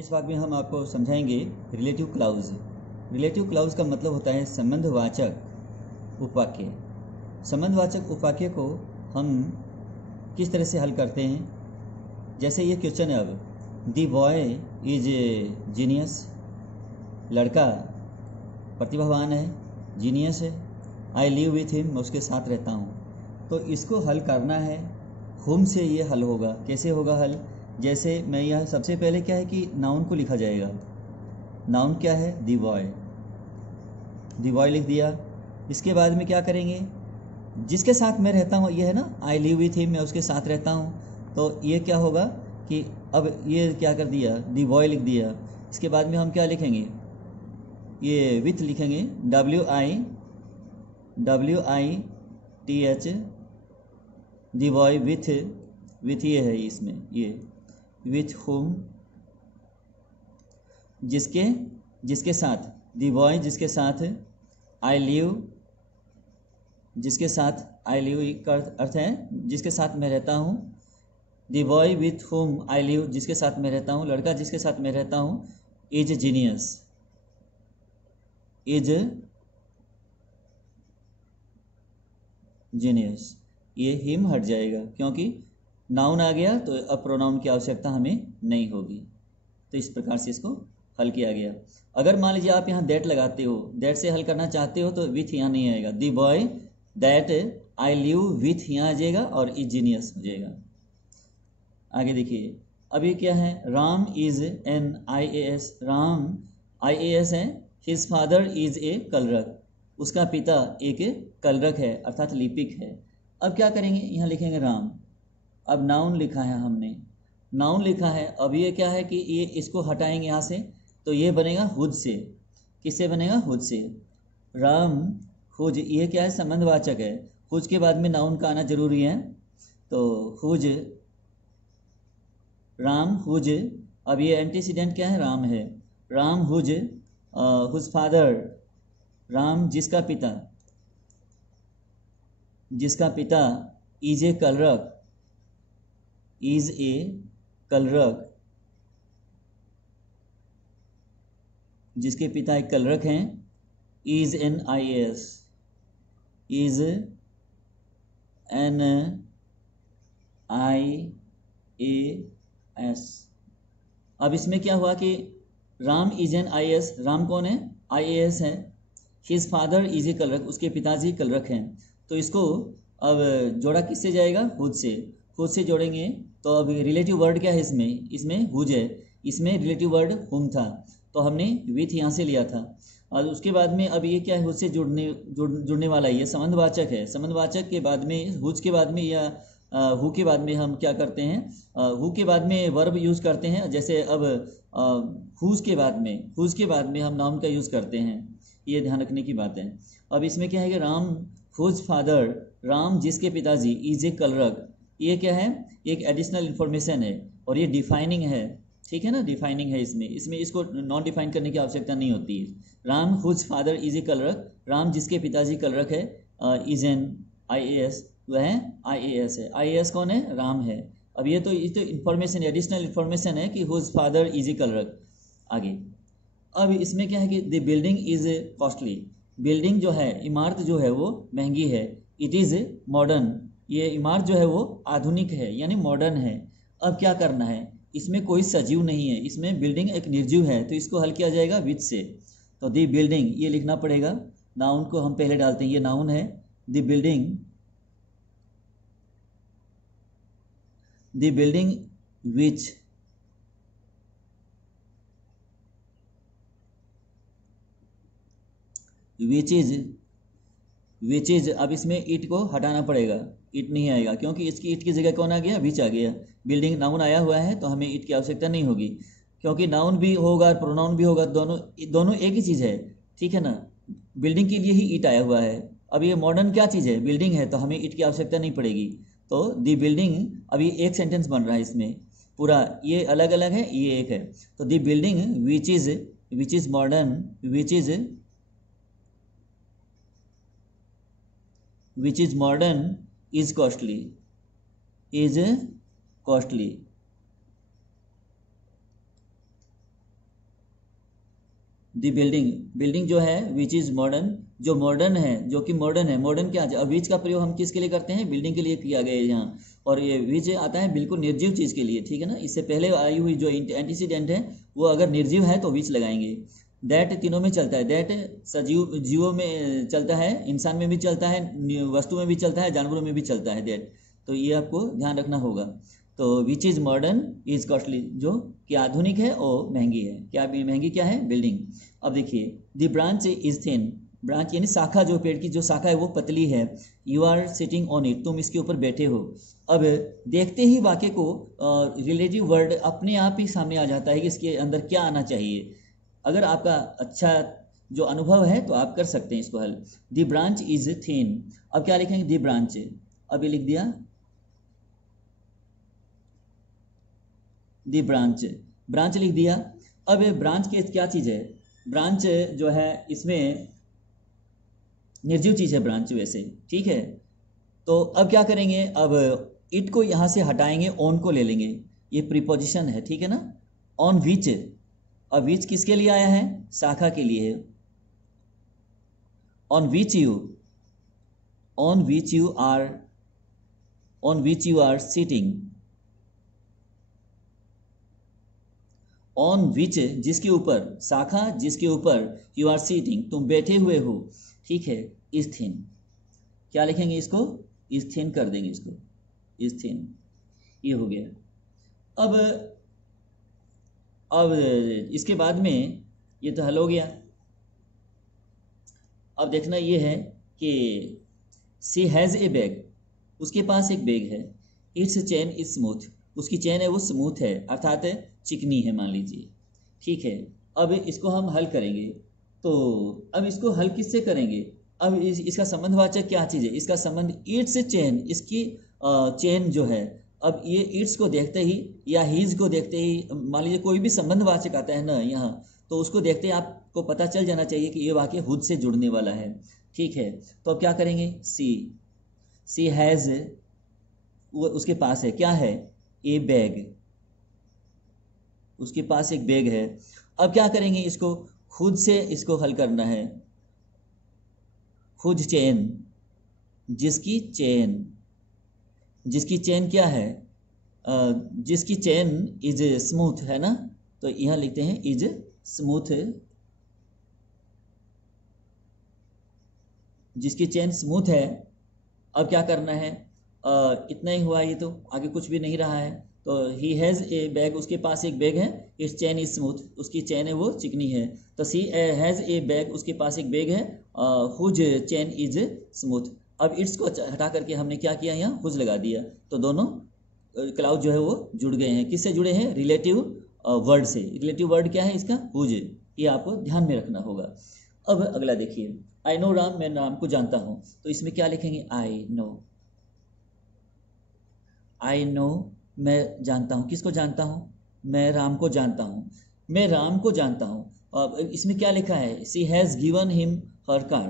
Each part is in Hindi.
इस भाग में हम आपको समझाएंगे रिलेटिव क्लाउज। रिलेटिव क्लाउज का मतलब होता है संबंधवाचक उपवाक्य। संबंधवाचक उपवाक्य को हम किस तरह से हल करते हैं, जैसे ये क्वेश्चन है अब, दी बॉय इज जीनियस, लड़का प्रतिभावान है, जीनियस है। आई लिव विथ हिम, मैं उसके साथ रहता हूँ। तो इसको हल करना है, हुम से ये हल होगा। कैसे होगा हल? जैसे मैं यह सबसे पहले क्या है कि नाउन को लिखा जाएगा। नाउन क्या है? दी बॉय। दी बॉय लिख दिया। इसके बाद में क्या करेंगे? जिसके साथ मैं रहता हूँ, ये है ना, आई लिव विथ हिम, मैं उसके साथ रहता हूँ। तो ये क्या होगा कि अब ये क्या कर दिया, दी बॉय लिख दिया। इसके बाद में हम क्या लिखेंगे? ये विथ लिखेंगे, WITH, दी बॉय विथ ये है इसमें, ये विथ होम, जिसके साथ, दी बॉय जिसके साथ, आई लिव जिसके साथ, आई लिव का अर्थ है जिसके साथ मैं रहता हूँ। दी boy with home I live, जिसके साथ मैं रहता हूँ, लड़का जिसके साथ मैं रहता हूँ, इज जीनियस, इज जीनियस। ये हिम हट जाएगा क्योंकि नाउन आ गया, तो अब प्रोनाउन की आवश्यकता हमें नहीं होगी। तो इस प्रकार से इसको हल किया गया। अगर मान लीजिए आप यहाँ दैट लगाते हो, दैट से हल करना चाहते हो, तो विथ यहाँ नहीं आएगा। दी boy that I live with यहाँ आ जाएगा और इज जीनियस हो जाएगा। आगे देखिए, अभी क्या है, Ram is an IAS, Ram IAS है। His father is a clerk, उसका पिता एक कलरक है अर्थात लिपिक है। अब क्या करेंगे, यहाँ लिखेंगे राम। अब नाउन लिखा है हमने, नाउन लिखा है। अब ये क्या है कि ये इसको हटाएंगे यहाँ से, तो ये बनेगा हुज से। किससे बनेगा? हुज से। राम हुज, ये क्या है? संबंधवाचक है। हुज के बाद में नाउन का आना जरूरी है, तो हुज, राम हुज। अब ये एंटीसीडेंट क्या है? राम है। Ram whose, whose father, Ram जिसका पिता, is a clerk, is a clerk, जिसके पिता एक कलरक हैं। Is an IAS, is an IAS। अब इसमें क्या हुआ कि Ram is an IAS, Ram कौन है? IAS है। His father is a clerk, उसके पिताजी कलरक हैं। तो इसको अब जोड़ा किससे जाएगा? हुज से। हुज से जोड़ेंगे तो अब रिलेटिव वर्ड क्या है इसमें हुज है। इसमें रिलेटिव वर्ड हुम था, तो हमने विथ यहाँ से लिया था। और उसके बाद में अब ये क्या है? हुज से जुड़ने वाला, ये संबंधवाचक है। संबंधवाचक के बाद में, हुज के बाद में या हु के बाद में हम क्या करते हैं? हु के बाद में वर्ब यूज़ करते हैं। जैसे अब हुज के बाद में हम नाउन का यूज़ करते हैं। ये ध्यान रखने की बात है। अब इसमें क्या है कि राम हुज फादर, राम जिसके पिताजी, इज ए कलरक, ये क्या है? एक एडिशनल इन्फॉर्मेशन है और ये डिफाइनिंग है। ठीक है ना, डिफाइनिंग है। इसमें इसको नॉन डिफाइन करने की आवश्यकता नहीं होती है। Ram whose father is a clerk, Ram जिसके पिताजी कलरक है, इज एन IAS, वह IAS है। IAS कौन है? राम है। अब ये तो इन्फॉर्मेशन, एडिशनल इन्फॉर्मेशन है कि whose father is a clerk. आगे अब इसमें क्या है कि the building is costly, building जो है, इमारत जो है वो महंगी है। इट इज़ मॉडर्न, ये इमारत जो है वो आधुनिक है यानी मॉडर्न है। अब क्या करना है, इसमें कोई सजीव नहीं है, इसमें बिल्डिंग एक निर्जीव है, तो इसको हल किया जाएगा विथ से। तो दी बिल्डिंग ये लिखना पड़ेगा। नाउन को हम पहले डालते हैं, ये नाउन है। दी बिल्डिंग विच विच इज, अब इसमें इट को हटाना पड़ेगा, इट नहीं आएगा क्योंकि इसकी इट की जगह कौन आ गया? विच आ गया। बिल्डिंग नाउन आया हुआ है तो हमें इट की आवश्यकता नहीं होगी, क्योंकि नाउन भी होगा और प्रोनाउन भी होगा, दोनों एक ही चीज़ है। ठीक है ना, बिल्डिंग के लिए ही इट आया हुआ है। अब ये मॉडर्न क्या चीज़ है? बिल्डिंग है, तो हमें इट की आवश्यकता नहीं पड़ेगी। तो दी बिल्डिंग, अभी एक सेंटेंस बन रहा है इसमें पूरा, ये अलग अलग है, ये एक है। तो the building which is modern, which is modern is costly, the building, building जो है विच इज़ मॉडर्न, जो मॉडर्न है, जो कि मॉडर्न है, मॉडर्न क्या है, अब विच का प्रयोग हम किसके लिए करते हैं, बिल्डिंग के लिए किया गया है यहाँ, और ये विच आता है बिल्कुल निर्जीव चीज़ के लिए, ठीक है ना। इससे पहले आई हुई जो एंटीसीडेंट है वो अगर निर्जीव है तो विच लगाएंगे। दैट तीनों में चलता है, दैट सजीव जीवों में चलता है, इंसान में भी चलता है, वस्तु में भी चलता है, जानवरों में भी चलता है दैट, तो ये आपको ध्यान रखना होगा। तो विच इज़ मॉडर्न इज कॉस्टली, जो कि आधुनिक है और महंगी है, क्या भी महंगी क्या है, बिल्डिंग। अब देखिए the branch is thin, branch यानी शाखा, जो पेड़ की जो शाखा है वो पतली है, you are sitting on it, तुम इसके ऊपर बैठे हो। अब देखते ही वाक्य को रिलेटिव वर्ड अपने आप ही सामने आ जाता है कि इसके अंदर क्या आना चाहिए। अगर आपका अच्छा जो अनुभव है तो आप कर सकते हैं इसको हल। द ब्रांच इज थिन, अब क्या लिखेंगे, द ब्रांच, अब ये लिख दिया द ब्रांच, ब्रांच लिख दिया। अब ब्रांच के क्या चीज़ है, ब्रांच जो है इसमें निर्जीव चीज़ है ब्रांच वैसे, ठीक है। तो अब क्या करेंगे, अब इट को यहाँ से हटाएंगे, ऑन को ले लेंगे, ये प्रीपोजिशन है, ठीक है ना। ऑन विच, अब विच किसके लिए आया है, शाखा के लिए है। On which you, on which you are, on which you are sitting, on which जिसके ऊपर, शाखा जिसके ऊपर, यू आर सीटिंग तुम बैठे हुए हो, ठीक है। इज थिन, क्या लिखेंगे इसको, इज थिन कर देंगे इसको, इज थिन, ये हो गया। अब इसके बाद में ये तो हल हो गया। अब देखना ये है कि सी हैज़ ए बैग, उसके पास एक बैग है, इट्स चेन इज स्मूथ, उसकी चेन है वो स्मूथ है, अर्थात चिकनी है मान लीजिए, ठीक है। अब इसको हम हल करेंगे, तो अब इसको हल किससे करेंगे, अब इसका संबंधवाचक क्या चीज़ है, इसका संबंध इट्स चेन, इसकी चेन जो है, अब ये इट्स को देखते ही या हीज को देखते ही, मान लीजिए कोई भी संबंधवाचक आता है ना यहाँ, तो उसको देखते ही आपको पता चल जाना चाहिए कि ये वाक्य हुड से जुड़ने वाला है, ठीक है। तो अब क्या करेंगे, सी हैज़, वो उसके पास है, क्या है, ए बैग, उसके पास एक बैग है। अब क्या करेंगे, इसको खुद से इसको हल करना है, खुद चेन, जिसकी चेन, जिसकी चेन क्या है, जिसकी चेन इज स्मूथ है ना, तो यहाँ लिखते हैं इज स्मूथ, जिसकी चेन स्मूथ है। अब क्या करना है, इतना ही हुआ, ये तो आगे कुछ भी नहीं रहा है। तो ही हैज़ ए बैग, उसके पास एक बैग है, इट्स चेन इज स्मूथ, उसकी चेन है वो चिकनी है। तो सी हैज़ ए बैग, उसके पास एक बैग है, हुज चेन इज स्मूथ। अब इट्स को हटा करके हमने क्या किया, यहाँ हुज लगा दिया, तो दोनों क्लाउड जो है वो जुड़ गए हैं। किससे जुड़े हैं, रिलेटिव वर्ड से। रिलेटिव वर्ड क्या है इसका, हुज, ये आपको ध्यान में रखना होगा। अब अगला देखिए, आई नो राम, मैं राम को जानता हूँ, तो इसमें क्या लिखेंगे, आई नो, आई नो, मैं जानता हूँ, किसको जानता हूँ, मैं राम को जानता हूँ, मैं राम को जानता हूँ। अब इसमें क्या लिखा है, she has given him her car,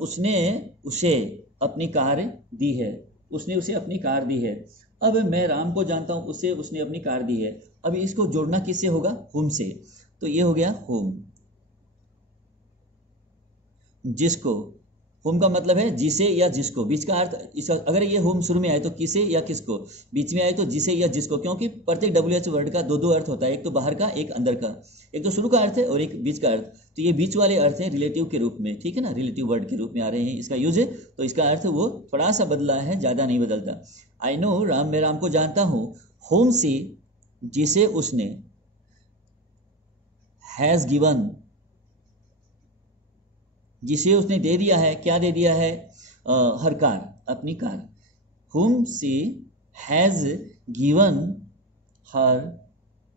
उसने उसे अपनी कार दी है, उसने उसे अपनी कार दी है। अब मैं राम को जानता हूँ, उसे उसने अपनी कार दी है। अब इसको जोड़ना किससे होगा, हुम से, तो ये हो गया हुम, जिसको, हुम का मतलब है जिसे या जिसको, बीच का अर्थ इस, अगर ये हुम शुरू में आए तो किसे या किसको, बीच में आए तो जिसे या जिसको, क्योंकि प्रत्येक WH वर्ड का दो अर्थ होता है, एक तो बाहर का, एक अंदर का, एक तो शुरू का अर्थ है और एक बीच का अर्थ। तो ये बीच वाले अर्थ हैं रिलेटिव के रूप में, ठीक है ना, रिलेटिव वर्ड के रूप में आ रहे हैं इसका यूज, तो इसका अर्थ वो थोड़ा सा बदला है, ज़्यादा नहीं बदलता। आई नो राम, मैं राम को जानता हूँ, होम सी, जिसे उसने, हैज़ गिवन, जिसे उसने दे दिया है, क्या दे दिया है, हर कार, अपनी कार। हुम सी हैज़ गिवन हर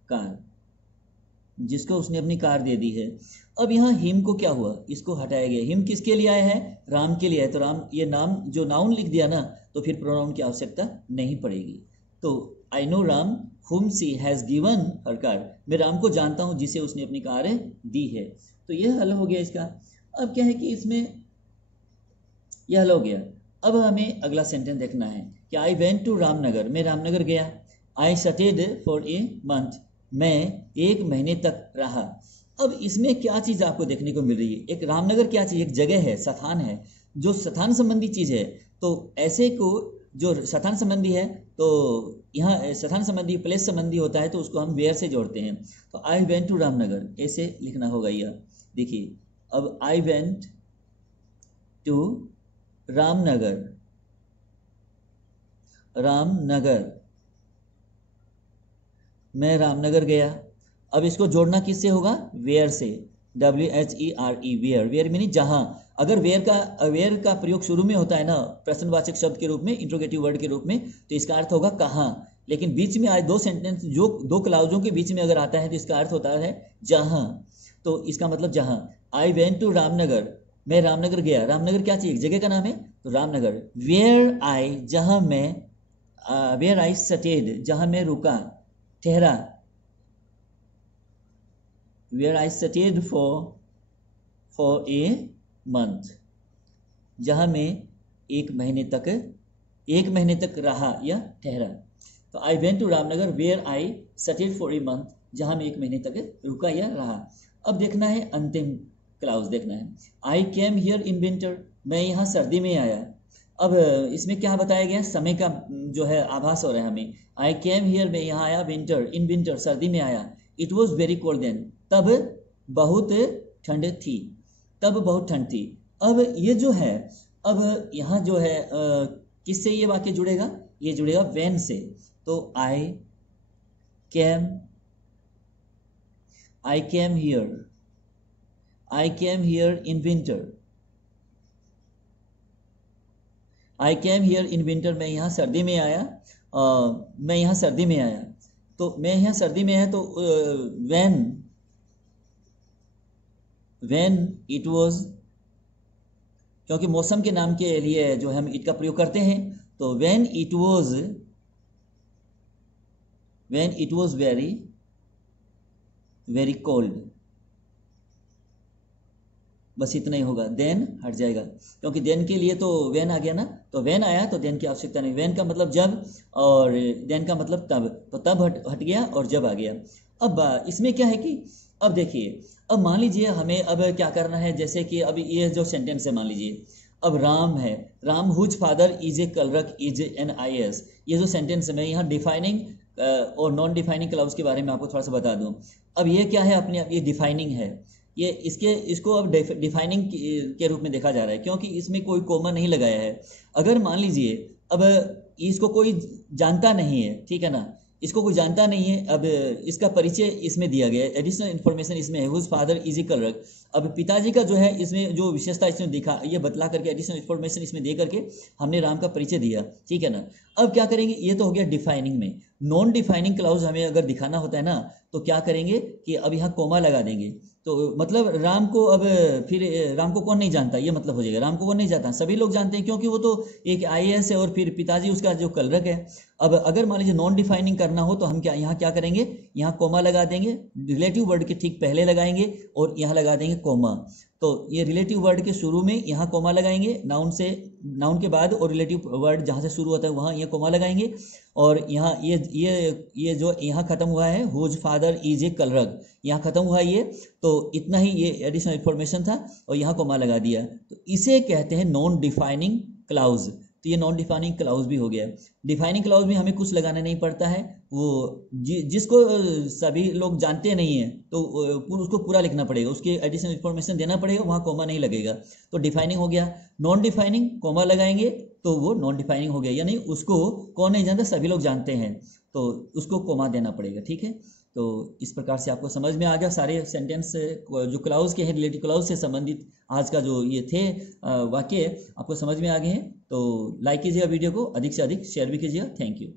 कार, जिसको उसने अपनी कार दे दी है। अब यहाँ हिम को क्या हुआ, इसको हटाया गया, हिम किसके लिए आया है, राम के लिए आया, तो राम, ये नाम जो नाउन लिख दिया ना, तो फिर प्रोनाउन की आवश्यकता नहीं पड़ेगी। तो आई नो राम हुम सी हैज़ गिवन हर कार, मैं राम को जानता हूँ जिसे उसने अपनी कार दी है। तो यह हल हो गया इसका। अब क्या है कि इसमें यह हल हो गया। अब हमें अगला सेंटेंस देखना है कि आई वेंट टू रामनगर, मैं रामनगर गया। आई स्टेड फॉर ए मंथ, मैं एक महीने तक रहा। अब इसमें क्या चीज़ आपको देखने को मिल रही है, एक रामनगर क्या चीज़, एक जगह है, स्थान है, जो स्थान संबंधी चीज़ है। तो ऐसे को जो स्थान संबंधी है, तो यहाँ स्थान संबंधी प्लेस संबंधी होता है, तो उसको हम वेयर से जोड़ते हैं। तो आई वेंट टू रामनगर ऐसे लिखना होगा। यह देखिए, अब I went to Ramnagar, Ramnagar, मैं रामनगर गया। अब इसको जोड़ना किससे होगा, वेयर से, WHERE, वेयर। वेयर मीनी जहां। अगर वेयर का प्रयोग शुरू में होता है ना प्रश्नवाचक शब्द के रूप में, इंट्रोगेटिव वर्ड के रूप में, तो इसका अर्थ होगा कहां। लेकिन बीच में आए दो सेंटेंस, जो दो क्लाउजों के बीच में अगर आता है तो इसका अर्थ होता है जहां। तो इसका मतलब जहां। आई वेंट टू रामनगर, मैं रामनगर गया। रामनगर क्या चीज, जगह का नाम है, तो रामनगर। वेयर आई, जहां मैं, वेयर आई स्टेड, जहां मैं रुका, ठहरा। Where I stayed for a month, जहां मैं एक महीने तक रहा या ठहरा। तो I went to Ramnagar where I stayed for a month, जहां मैं एक महीने तक रुका या रहा। अब देखना है अंतिम क्लाउज देखना है। आई केम हियर इन विंटर, मैं यहाँ सर्दी में आया। अब इसमें क्या बताया गया, समय का जो है आभास हो रहा है हमें। आई केम हियर, मैं यहाँ आया, विंटर, इन विंटर, सर्दी में आया। It was very cold then, तब बहुत ठंड थी, तब बहुत ठंड थी। अब ये जो है, अब यहाँ जो है किससे ये वाक्य जुड़ेगा, ये जुड़ेगा व्हेन से। तो I came here in winter, I came here in winter, मैं यहाँ सर्दी में आया। मैं यहाँ सर्दी में आया, तो मैं यहाँ सर्दी में आया, तो व्हेन इट वॉज, क्योंकि मौसम के नाम के लिए जो हम इट का प्रयोग करते हैं, तो when it was very very cold, बस इतना ही होगा। देन हट जाएगा, क्योंकि देन के लिए तो व्हेन आ गया ना, तो व्हेन आया तो देन की आवश्यकता नहीं। व्हेन का मतलब जब और देन का मतलब तब, तो तब हट गया और जब आ गया। अब इसमें क्या है कि अब देखिए, अब मान लीजिए हमें अब क्या करना है, जैसे कि अब ये जो सेंटेंस है मान लीजिए, अब राम है, Ram whose father is a clerk is an IAS। ये जो सेंटेंस है, मैं यहाँ डिफाइनिंग और नॉन डिफाइनिंग क्लाउज के बारे में आपको थोड़ा सा बता दूं। अब ये क्या है, अपने आप ये डिफाइनिंग है, ये इसको अब डिफाइनिंग के रूप में देखा जा रहा है, क्योंकि इसमें कोई कोमा नहीं लगाया है। अगर मान लीजिए अब इसको कोई जानता नहीं है, ठीक है ना, इसको कोई जानता नहीं है, अब इसका परिचय इसमें दिया गया है, एडिशनल इन्फॉर्मेशन इसमें है, whose father is a clerk. अब पिताजी का जो है इसमें जो विशेषता इसमें दिखा, ये बतला करके एडिशनल इन्फॉर्मेशन इसमें दे करके हमने राम का परिचय दिया, ठीक है ना। अब क्या करेंगे, ये तो हो गया डिफाइनिंग में। नॉन डिफाइनिंग क्लाउज हमें अगर दिखाना होता है ना, तो क्या करेंगे कि अब यहाँ कोमा लगा देंगे। तो मतलब राम को, अब फिर राम को कौन नहीं जानता, ये मतलब हो जाएगा, राम को कौन नहीं जानता, सभी लोग जानते हैं, क्योंकि वो तो एक IAS है और फिर पिताजी उसका जो कलरक है। अब अगर मान लीजिए नॉन डिफाइनिंग करना हो, तो हम यहाँ क्या करेंगे, यहाँ कोमा लगा देंगे, रिलेटिव वर्ड के ठीक पहले लगाएंगे और यहाँ लगा देंगे कोमा। तो ये रिलेटिव वर्ड के शुरू में यहाँ कोमा लगाएंगे, नाउन के बाद, और रिलेटिव वर्ड जहाँ से शुरू होता है वहाँ ये कोमा लगाएंगे। और यहाँ ये जो यहाँ खत्म हुआ है, whose father is a clerk, यहाँ खत्म हुआ ये, तो इतना ही ये एडिशनल इन्फॉर्मेशन था और यहाँ कोमा लगा दिया। तो इसे कहते हैं नॉन डिफाइनिंग क्लाउज। तो ये नॉन डिफाइनिंग क्लाउज भी हो गया। डिफाइनिंग क्लाउज में हमें कुछ लगाना नहीं पड़ता है, वो जिसको सभी लोग जानते नहीं है, तो उसको पूरा लिखना पड़ेगा, उसके एडिशनल इन्फॉर्मेशन देना पड़ेगा, वहाँ कोमा नहीं लगेगा। तो डिफाइनिंग हो गया। नॉन डिफाइनिंग कोमा लगाएंगे तो वो नॉन डिफाइनिंग हो गया, यानी उसको कौन नहीं जानता, सभी लोग जानते हैं, तो उसको कोमा देना पड़ेगा, ठीक है। तो इस प्रकार से आपको समझ में आ गया सारे सेंटेंस जो क्लाउज के हैं, रिलेटिव क्लाउज से संबंधित आज का जो ये थे वाक्य आपको समझ में आ गए हैं। तो लाइक कीजिएगा वीडियो को, अधिक से अधिक शेयर भी कीजिएगा। Thank you.